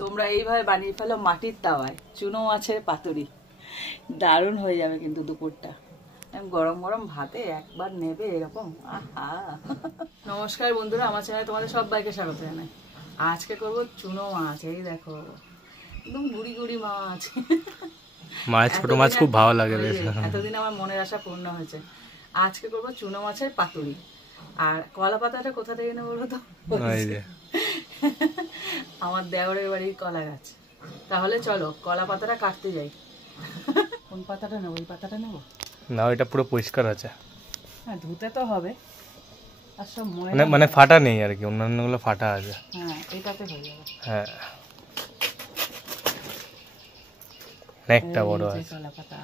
তোমরা এইভাবে বানিয়ে ফেলো মাটির তাওয়ায় চুনো মাছের পাতুরি, দারুণ হয়ে যাবে কিন্তু দুপুরটা। গরম গরম ভাতে একবার নেবে এরকম, আহা। নমস্কার বন্ধুরা, আমার চ্যানেলে তোমাদের সবাইকে স্বাগত জানাই। আজকে করবো চুনো মাছ। এই দেখো একদম গুড়ি গুড়ি মাছ। ছোট মাছ খুব ভালো লাগে। এতদিন আমার মনের আশা পূর্ণ হয়েছে। আজকে করবো চুনো মাছের পাতুরি। আর কলা পাতাটা কোথা থেকে নেবো বলো তো? আমার দেওরের বাড়ির কলা গাছ। তাহলে চলো কলা পাতাটা কাটতে যাই। কোন পাতাটা নেবো? এই পাতাটা নেবো না, এটা পুরো পরিষ্কার আছে। হ্যাঁ, ধুতে তো হবে। আর সব মানে ফাটা নেই আর কি, অন্যান্যগুলো ফাটা আছে। হ্যাঁ, এটাতে হয়ে যাবে। হ্যাঁ, একটা বড় আছে কলা পাতা।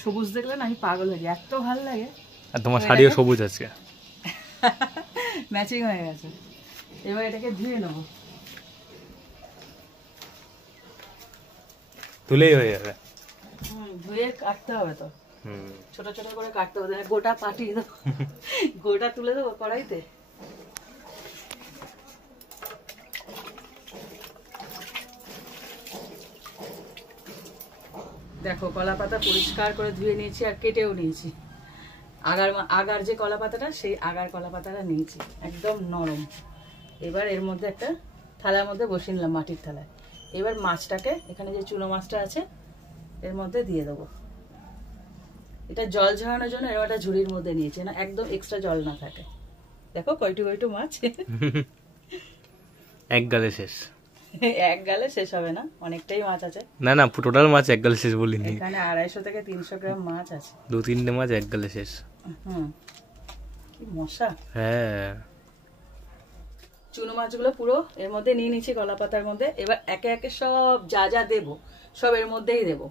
সবুজ দেখলে না আমি পাগল হয়ে যাই, এত ভালো লাগে। আর তোমার শাড়িও সবুজ আছে, ম্যাচিং হয়ে গেছে। এবার এটাকে ধুয়ে নেবো, তুলেই হয়ে যাবে। ধুয়ে কাটতে হবে তো, ছোট ছোট করে কাটতে হবে। গোটা পাঠিয়ে দেবো, গোটা তুলে দেবো কড়াইতে। দেখো কলা পাতা পরিষ্কার করে ধুয়ে নিয়েছি আর কেটেও নিয়েছি। আগার যে কলা পাতাটা, সেই আগার কলা পাতাটা নিয়েছি, একদম নরম। এবার এর মধ্যে একটা থালার মধ্যে বসিয়ে নিলাম, মাটির থালায়। এবার মাছটাকে, এখানে যে চুনো মাছটা আছে এর মধ্যে দিয়ে দেবো। এটা জল ঝরানোর জন্য এরকম একটা ঝুড়ির মধ্যে নিয়েছি, না একদম এক্সট্রা জল না থাকে। দেখো কয়টু কয়টু মাছ। এক গালে শেষ। এক গালে শেষ হবে না, অনেকটাই মাছ আছে। না না, টোটাল মাছ এক গালে শেষ বলিনি। এখানে 250 থেকে 300 গ্রাম মাছ আছে। 2-3টে মাছ এক গালে শেষ। কি মশা। হ্যাঁ, চুনো মাছগুলো পুরো এর মধ্যে নিয়ে নিচ্ছি কলা পাতার মধ্যে। এবার একে একে সব যা যা দেবো সব এর মধ্যেই দেবো।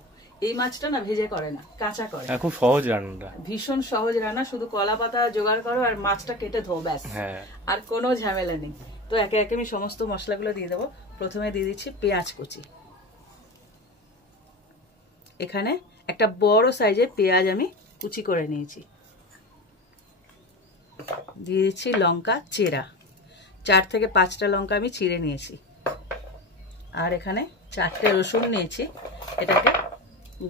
এই মাছটা না ভেজে করে না, কাঁচা করে। খুব সহজ রান্নাটা, ভীষণ সহজ রান্না। শুধু কলা পাতা জোগাড় করো আর মাছটা কেটে ধো, ব্যাস। আর কোনো ঝামেলা নেই। তো একে একে আমি সমস্ত মশলাগুলো দিয়ে দেবো। প্রথমে দিয়ে দিচ্ছি পেঁয়াজ কুচি। এখানে একটা বড় সাইজের পেঁয়াজ আমি কুচি করে নিয়েছি। দিয়ে দিচ্ছি লঙ্কা চেরা, 4 থেকে 5টা লঙ্কা আমি চিড়ে নিয়েছি। আর এখানে 4টে রসুন নিয়েছি, এটাকে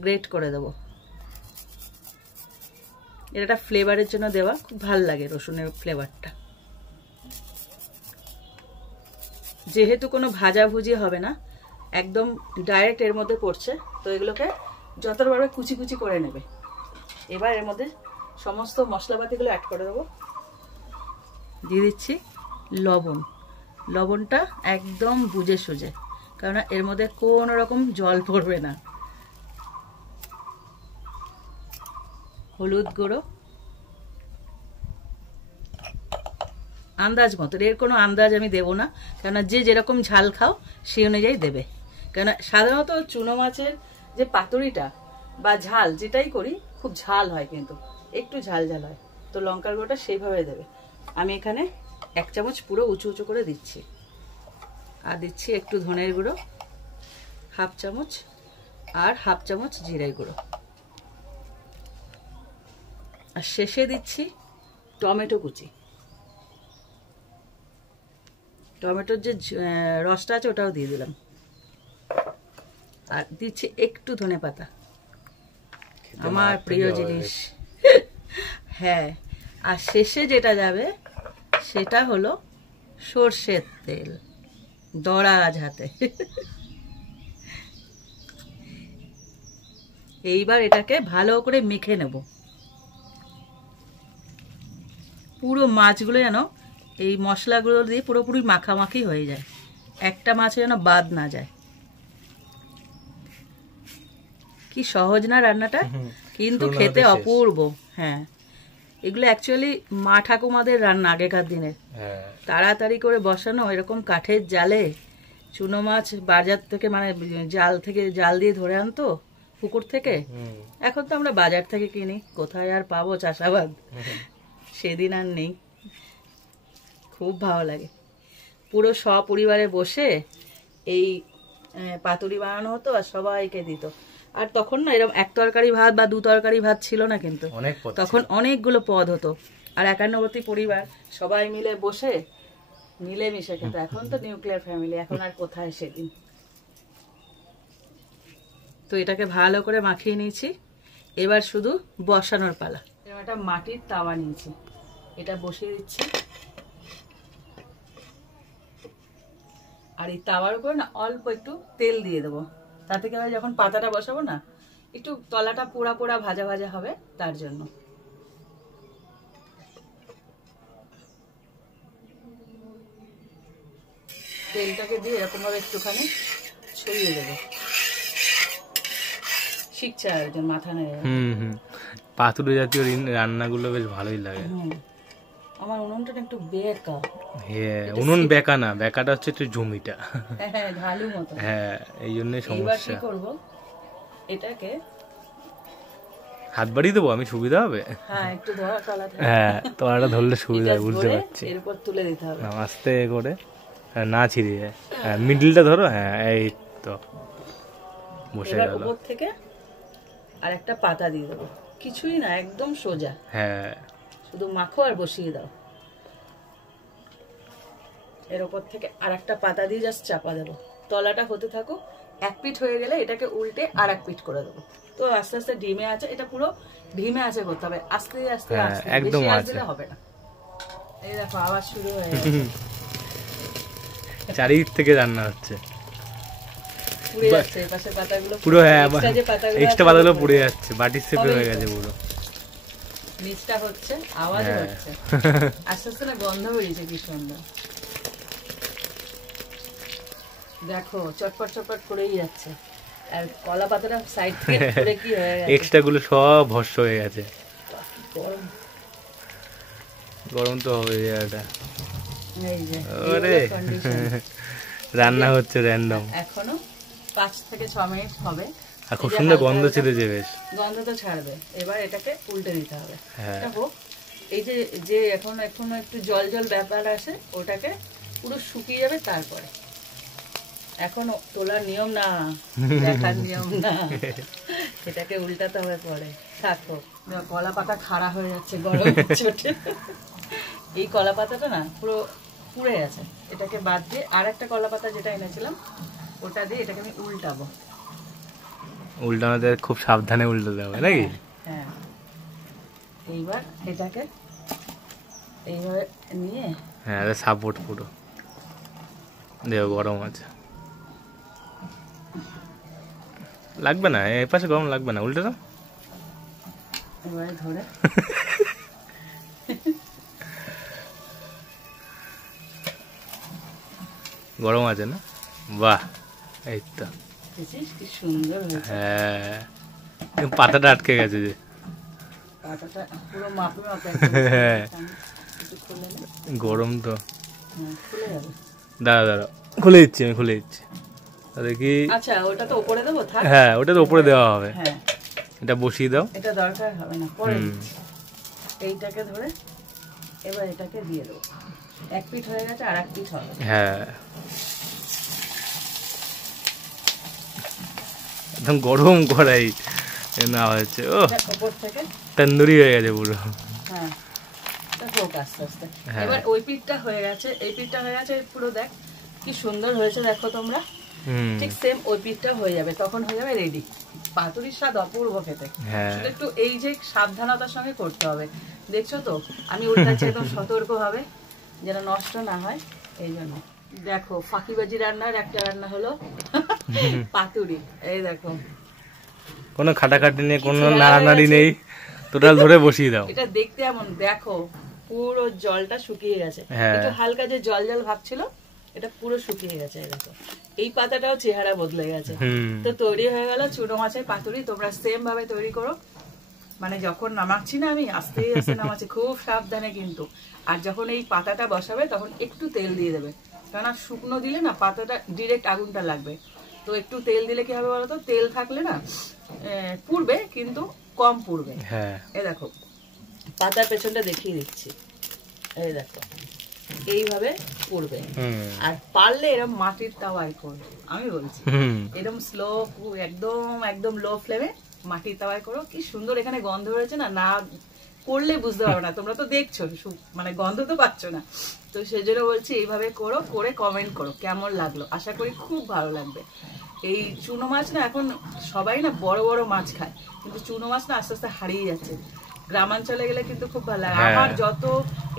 গ্রেট করে দেবো। এটা ফ্লেভারের জন্য দেওয়া, খুব ভালো লাগে রসুনের ফ্লেভারটা। যেহেতু কোনো ভাজাভুজি হবে না, একদম ডাইরেক্ট এর মধ্যে পড়ছে, তো এগুলোকে যতটা পারবে কুচি কুচি করে নেবে। এবার এর মধ্যে সমস্ত মশলাপাতিগুলো অ্যাড করে দেবো। দিয়ে দিচ্ছি লবণ। লবণটা একদম বুঝে সুঝে, কারণ এর মধ্যে কোনো রকম জল পড়বে না। হলুদ গুঁড়ো আন্দাজ মতো, এর কোনো আন্দাজ আমি দেবো না, কেননা যে যেরকম ঝাল খাও সেই অনুযায়ী দেবে। কেননা সাধারণত চুনো মাছের যে পাতুরিটা বা ঝাল যেটাই করি খুব ঝাল হয়, কিন্তু একটু ঝাল ঝাল হয়। তো লঙ্কার গুঁড়োটা সেইভাবে দেবে। আমি এখানে 1 চামচ পুরো উঁচু উঁচু করে দিচ্ছি। আর দিচ্ছি একটু ধনের গুঁড়ো 1/2 চামচ, আর 1/2 চামচ জিরে গুঁড়ো। আর শেষে দিচ্ছি টমেটো কুচি। টমেটোর যে রসটা আছে ওটাও দিয়ে দিলাম। আর দিচ্ছি একটু ধনেপাতা, আমার প্রিয় জিনিস। হ্যাঁ, আর শেষে যেটা যাবে সেটা হলো সর্ষের তেল, দরাজ হাতে। এইবার এটাকে ভালো করে মেখে নেব। পুরো মাছগুলো যেন এই মশলাগুলো দিয়ে পুরোপুরি মাখামাখি হয়ে যায়, একটা মাছে যেন বাদ না যায়। কি সহজ না রান্নাটা, কিন্তু খেতে অপূর্ব। হ্যাঁ, এগুলো অ্যাকচুয়ালি মা ঠাকুমাদের রান্না আগেকার দিনের। তাড়াতাড়ি করে বসানো এরকম কাঠের জালে চুনো মাছ বাজার থেকে, মানে জাল দিয়ে ধরে আনতো পুকুর থেকে। এখন তো আমরা বাজার থেকে কিনি, কোথায় আর পাবো চাষাবাদ, সেদিন আর নেই। খুব ভালো লাগে। পুরো সপরিবারে বসে এই পাতুরি বানানো হতো আর সবাইকে দিত। আর তখন না এরকম 1 তরকারি ভাত বা 2 তরকারি ভাত ছিল না, কিন্তু তখন অনেকগুলো পদ হতো। আর একান্নবর্তী পরিবার সবাই মিলে বসে মিলেমিশে খেতে। এখন তো নিউক্লিয়ার ফ্যামিলি, এখন আর কোথায় সেদিন। তো এটাকে ভালো করে মাখিয়ে নিয়েছি, এবার শুধু বসানোর পালা। একটা মাটির তাওয়া নিয়েছি, এটা বসিয়ে দিচ্ছি। আর এই তাওয়ার উপরে না অল্প একটু তেল দিয়ে দেবো, তাতে কি হবে যখন পাতাটা বসাবো না একটু তলাটা পোড়া পোড়া ভাজা ভাজা হবে, তার জন্য। তেলটাকে দিয়ে এরকম ভাবে একটুখানি ছড়িয়ে দেবো। শিখছে আর একজন মাথা নেড়ে। পাতুরি জাতীয় রান্নাগুলো বেশ ভালোই লাগে। আমার উনুনটা একটু বেঁকা। হ্যাঁ, উনুন বেঁকা না, বেঁকাটা হচ্ছে একটু জমিটা। হ্যাঁ, ঢালু মতো। হ্যাঁ, এই জন্যই এবার সমস্যা। কি করব, এটাকে হাত বাড়িয়ে দেবো আমি, সুবিধা হবে? হ্যাঁ, একটু ধরা তলা থেকে। হ্যাঁ, তলাটা ধরলে সুবিধা হবে, বুঝতে পারছি। এরপর তুলে দিতে হবে আস্তে করে, না ছিঁড়ে যায়। হ্যাঁ, মিডলটা ধরো। হ্যাঁ, এই তো বসে এবার গেল। উপর থেকে আর একটা পাতা দিয়ে দেবো, কিছুই না, একদম সোজা। হ্যাঁ, শুধু মাখো আর বসিয়ে দাও। এর উপর থেকে আর একটা পাতা দিয়ে জাস্ট চাপা দেবো, তলাটা হতে থাকো। এক পিঠ হয়ে গেলে এটাকে উল্টে আর এক পিঠ করে দেবো। তো আস্তে আস্তে ডিমে আছে, এটা পুরো ডিমে আছে করতে হবে, আস্তে আস্তে আস্তে, একদম বেশি আছে, দিলে হবে না। এই দেখো আওয়াজ শুরু হয়ে গেছে, চারিদিক থেকে রান্না হচ্ছে। পুড়ে যাচ্ছে এই পাশে পাতাগুলো পুরো। হ্যাঁ, এক্সট্রা পাতাগুলো আছে, পুড়ে যাচ্ছে, বাটির শেপে হয়ে গেছে পুরো। নিচটা হচ্ছে, আওয়াজ হচ্ছে, আস্তে আস্তে না গন্ধ বেরিয়েছে কি সুন্দর। দেখো চটপট চটপট করেই যাচ্ছে। আর কলা পাতাটা সাইড থেকে পুড়ে কি হয়ে গেছে, এক্সট্রা গুলো সব ভস্ম হয়ে গেছে। গরম গরম তো হবে এটা। এই যে ওরে, রান্না হচ্ছে র্যান্ডম। এখনো 5 থেকে 6 মিনিট হবে। আর খুব সুন্দর গন্ধ ছেড়েছে, বেশ গন্ধ তো ছাড়বে। এবার এটাকে উল্টে দিতে হবে। হ্যাঁ, এটা হোক। এই যে যে এখনো একটু জল জল ব্যাপার আসে, ওটাকে পুরো শুকিয়ে যাবে। তারপরে এখনো তোলার নিয়ম না, দেখার নিয়ম না, এটাকে উল্টাতে হবে পরে। থাকো, কলা পাতা খাড়া হয়ে যাচ্ছে গরম চোটে। এই কলা পাতাটা না পুরো পুড়ে গেছে, এটাকে বাদ দিয়ে আর একটা কলা পাতা যেটা এনেছিলাম ওটা দিয়ে এটাকে আমি উল্টাবো। উল্টানোতে খুব সাবধানে উল্টাতে হবে নাকি? হ্যাঁ, এইবার এটাকে এইভাবে নিয়ে, হ্যাঁ, সাপোর্ট পুরো দেখো, গরম আছে, লাগবে না এই পাশে, গরম লাগবে না, উল্টে দাও। এবারে ধরে গরম আছে না? বাহ, এই তো। দেখছিস কি সুন্দর হয়েছে। হ্যাঁ, পাতাটা আটকে গেছে যে, পাতাটা পুরো মাপে মাপে। হ্যাঁ, একটু খুলে নে। গরম তো। হ্যাঁ, খুলে যাবে। দাঁড়া দাঁড়া, খুলে দিচ্ছি আমি, খুলে দিচ্ছি। দেখি। আচ্ছা, ওটা তো উপরে দেবো, থাক। হ্যাঁ, ওটা তো উপরে দেওয়া হবে। হ্যাঁ, এটা বসিয়ে দাও। এটা দরকার হবে না, পরে দিচ্ছি। এইটাকে ধরে এবার এটাকে দিয়ে দেবো। এক পিঠ হয়ে গেছে, আর এক পিঠ হবে। হ্যাঁ, একদম গরম কড়াই না হচ্ছে। ও, উপর থেকে তন্দুরি হয়ে গেছে পুরো। হ্যাঁ, এটা হোক আস্তে আস্তে। এবার ওই পিঠটা হয়ে গেছে, এই পিঠটা হয়ে গেছে, পুরো দেখ কি সুন্দর হয়েছে, দেখো তোমরা। ঠিক সেম ওই পিঠটা হয়ে যাবে, তখন হয়ে যাবে রেডি। পাতুরির স্বাদ অপূর্ব খেতে। শুধু একটু এই যে সাবধানতার সঙ্গে করতে হবে। দেখছো তো আমি উল্টাচ্ছি একদম সতর্ক ভাবে, যেন নষ্ট না হয়, এই জন্য। দেখো ফাঁকিবাজি রান্নার একটা রান্না হলো পাতুরি। এই দেখো, কোনো খাটাখাটি নেই, কোনো নাড়ানাড়ি নেই, টোটাল ধরে বসিয়ে দাও। এটা দেখতে এমন, দেখো পুরো জলটা শুকিয়ে গেছে, একটু হালকা যে জল জল ভাব ছিল, এটা পুরো শুকিয়ে গেছে। দেখো এই পাতাটাও চেহারা বদলে গেছে। তো তৈরি হয়ে গেল চুনো মাছের পাতুরি। তোমরা সেম ভাবে তৈরি করো। মানে যখন নামাচ্ছি না আমি আস্তে আস্তে নামাচ্ছি, খুব সাবধানে কিন্তু। আর যখন এই পাতাটা বসাবে তখন একটু তেল দিয়ে দেবে, কেননা শুকনো দিলে না পাতাটা ডিরেক্ট আগুনটা লাগবে। তো একটু তেল দিলে কি হবে বলতো, তেল থাকলে না পুড়বে, কিন্তু কম পুড়বে। এ দেখো পাতার পেছনটা দেখিয়ে দিচ্ছি, এই দেখো এইভাবে পুড়বে। আর পারলে এরকম মাটির তাওয়ায় করবে, আমি বলছি এরকম স্লো, একদম একদম লো ফ্লেমে মাটির তাওয়ায় করো। কি সুন্দর এখানে গন্ধ হয়েছে না, না করলে বুঝতে পারবে না, তোমরা তো দেখছো মানে গন্ধ তো পাচ্ছ না। তো সেই জন্য বলছি এইভাবে করো, করে কমেন্ট করো কেমন লাগলো। আশা করি খুব ভালো লাগবে। এই চুনো মাছ না এখন সবাই না বড় বড় মাছ খায়, কিন্তু চুনো মাছ না আস্তে আস্তে হারিয়ে যাচ্ছে। গ্রামাঞ্চলে গেলে কিন্তু খুব ভালো লাগে। আমার যত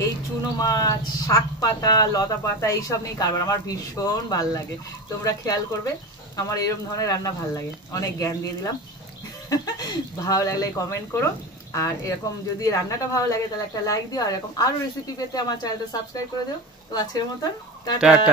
এই চুনো মাছ, শাক পাতা, লতা পাতা এইসব নিয়ে কারবার আমার ভীষণ ভালো লাগে। তোমরা খেয়াল করবে আমার এরকম ধরনের রান্না ভালো লাগে। অনেক জ্ঞান দিয়ে দিলাম। ভালো লাগলে কমেন্ট করো, আর এরকম যদি রান্নাটা ভালো লাগে তাহলে একটা লাইক দিও, আর এরকম আরো রেসিপি পেতে আমার চ্যানেলটা সাবস্ক্রাইব করে দিও। তো আজকের মতন টাটা।